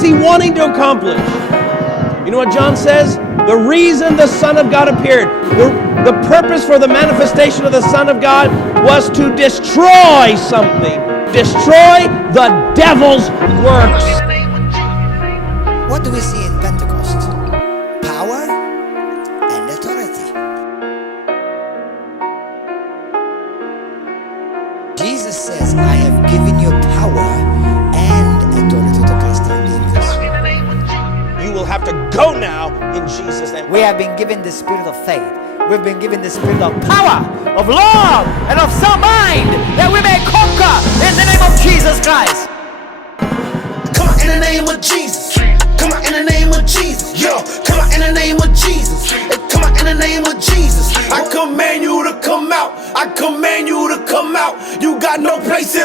is he wanting to accomplish? You know what John says? The reason the Son of God appeared, the purpose for the manifestation of the Son of God was to destroy something. Destroy the devil's works. What do we see in Pentecost? Power and authority. Jesus says, I have given you power and authority to cast out demons. You will have to go now in Jesus' name. We have been given the spirit of faith. We've been given the spirit of power, of love, and of sound mind, that we may conquer in the name of Jesus Christ. Come on, in the name of Jesus. Come on, in the name of Jesus. Yo, come on, in the name of Jesus. Hey, come on, in the name of Jesus. I command you to come out. I command you to come out. You got no place in